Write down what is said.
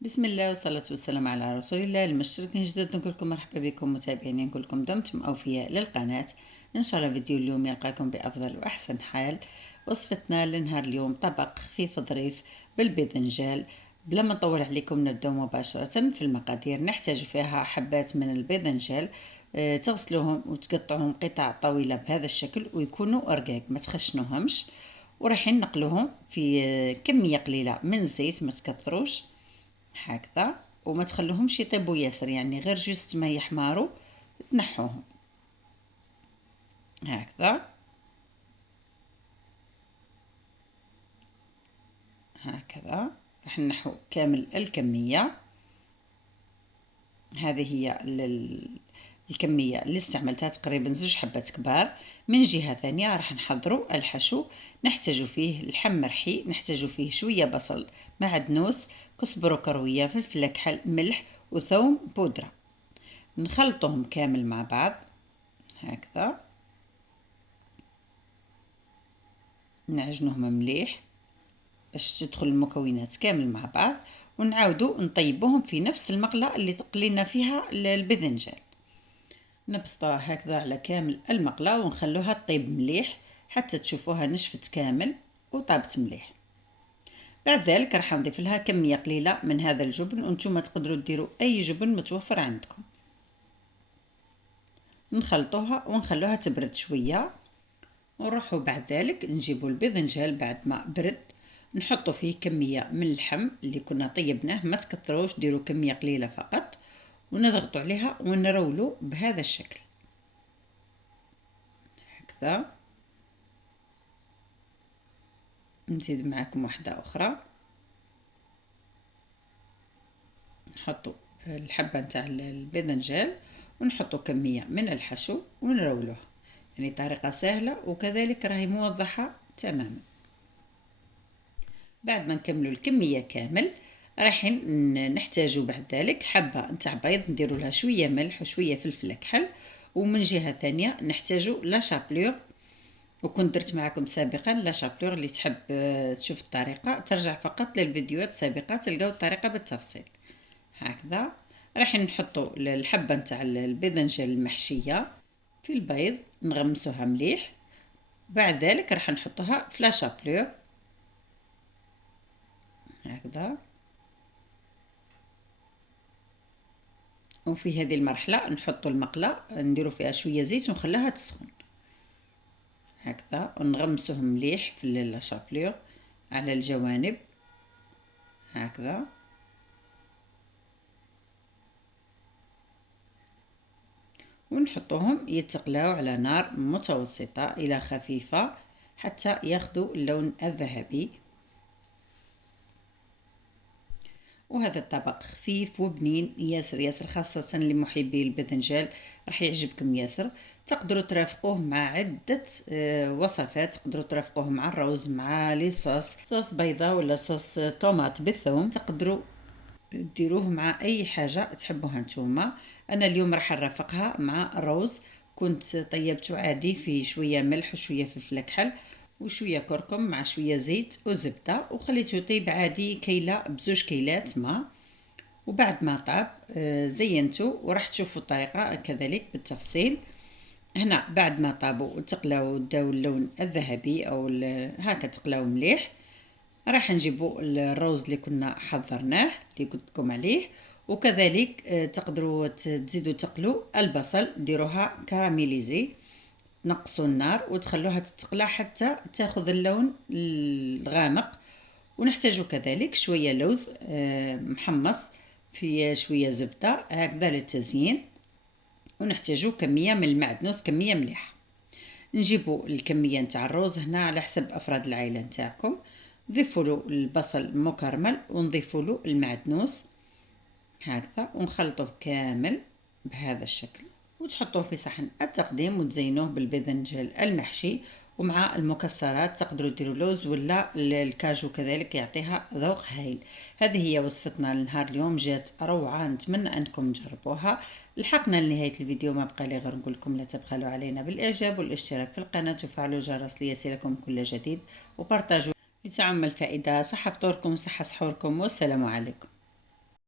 بسم الله والصلاة والسلام على رسول الله. المشتركين جدد نقول لكم مرحبا بكم متابعيني، نقول لكم دمتم أوفياء للقناة. إن شاء الله فيديو اليوم يلقاكم بأفضل وأحسن حال. وصفتنا لنهار اليوم طبق خفيف ظريف بالباذنجان. بلا ما نطول عليكم نبدأ مباشرة في المقادير. نحتاج فيها حبات من الباذنجان، تغسلوهم وتقطعوهم قطع طويلة بهذا الشكل ويكونوا رقاق ما تخشنوهمش، ورايحين نقلوهم في كمية قليلة من الزيت، ما تكثروش هكذا، وما تخلوهمش يطيبوا ياسر، يعني غير جوست ما يحمروا تنحوهم هكذا. هكذا راح نحو كامل الكمية. هذه هي الكمية اللي استعملتها، تقريبا 2 حبات كبار. من جهة ثانية راح نحضروا الحشو. نحتاج فيه اللحم مرحي، نحتاج فيه شوية بصل، معدنوس، كزبرة كروية، فلفل كحل، ملح وثوم بودرة. نخلطهم كامل مع بعض هكذا، نعجنوهم مليح باش تدخل المكونات كامل مع بعض، ونعاودوا نطيبوهم في نفس المقله اللي تقلينا فيها الباذنجان. نبسطوها هكذا على كامل المقله ونخلوها تطيب مليح حتى تشوفوها نشفت كامل وطابت مليح. بعد ذلك راح نضيف لها كميه قليله من هذا الجبن، وانتم تقدروا ديروا اي جبن متوفر عندكم. نخلطوها ونخلوها تبرد شويه، ونروحوا بعد ذلك نجيبوا الباذنجان بعد ما برد، نحطوا فيه كمية من اللحم اللي كنا طيبناه، ما تكثروش، ديروا كمية قليلة فقط، ونضغطوا عليها ونرولوا بهذا الشكل هكذا. نزيد معكم واحدة أخرى، نحطوا الحبة نتاع الباذنجان ونحطوا كمية من الحشو ونرولوه. يعني طريقة سهلة وكذلك راهي موضحة تماما. بعد ما نكملوا الكمية كامل رايحين نحتاجوا بعد ذلك حبة نتاع بيض، نديروا لها شوية ملح وشوية فلفل كحل. ومن جهة ثانية نحتاجوا لا شابلور، وكنت درت معكم سابقا لا شابلور. اللي تحب تشوف الطريقة ترجع فقط للفيديوهات السابقة، تلقاو الطريقة بالتفصيل هكذا. رايحين نحطوا الحبة نتاع الباذنجان المحشية في البيض، نغمسوها مليح. بعد ذلك راح نحطوها في لا شابلور هكذا. وفي هذه المرحلة نحط المقلة، نديرو فيها شوية زيت ونخليها تسخن هكذا، ونغمسوهم مليح في الشابلور على الجوانب هكذا. ونحطوهم يتقلاو على نار متوسطة إلى خفيفة حتى ياخذوا اللون الذهبي. وهذا الطبق خفيف وبنين ياسر ياسر، خاصة لمحبي الباذنجان راح يعجبكم ياسر. تقدروا ترافقوه مع عدة وصفات، تقدروا ترافقوه مع الروز، مع لي صوص بيضة ولا صوص طوماط بالثوم، تقدروا ديروه مع اي حاجة تحبوها نتوما. انا اليوم راح نرافقها مع الروز. كنت طيبته عادي في شوية ملح وشوية فلفل كحل وشوية كركم مع شوية زيت وزبدة، وخليته يطيب عادي كيلة ب2 كيلات ماء. وبعد ما طاب زينته، وراح تشوفوا الطريقة كذلك بالتفصيل. هنا بعد ما طابوا وتقلاو وداو اللون الذهبي او هكا تقلاو مليح، راح نجيبوا الروز اللي كنا حضرناه اللي قلت لكم عليه. وكذلك تقدروا تزيدوا تقلوا البصل، ديروها كراميليزي، نقصوا النار وتخلوها تتقلى حتى تاخذ اللون الغامق. ونحتاجوا كذلك شويه لوز محمص في شويه زبده هكذا للتزيين. ونحتاجوا كميه من المعدنوس، كميه مليحه. نجيبوا الكميه نتاع الروز هنا على حسب افراد العائله نتاعكم. نضيفوا له البصل مكرمل ونضيفوا له المعدنوس هكذا، ونخلطوه كامل بهذا الشكل، وتحطوه في صحن التقديم وتزينوه بالباذنجان المحشي. ومع المكسرات تقدروا ديروا لوز ولا الكاجو كذلك، يعطيها ذوق هايل. هذه هي وصفتنا لنهار اليوم، جات روعه، نتمنى انكم تجربوها. لحقنا لنهايه الفيديو، ما بقى لي غير نقول لكم لا تبخلوا علينا بالاعجاب والاشتراك في القناه وفعلوا الجرس ليصلكم كل جديد، وبارطاجوا لتعم الفائده. صحه فطوركم، صحه سحوركم، والسلام عليكم.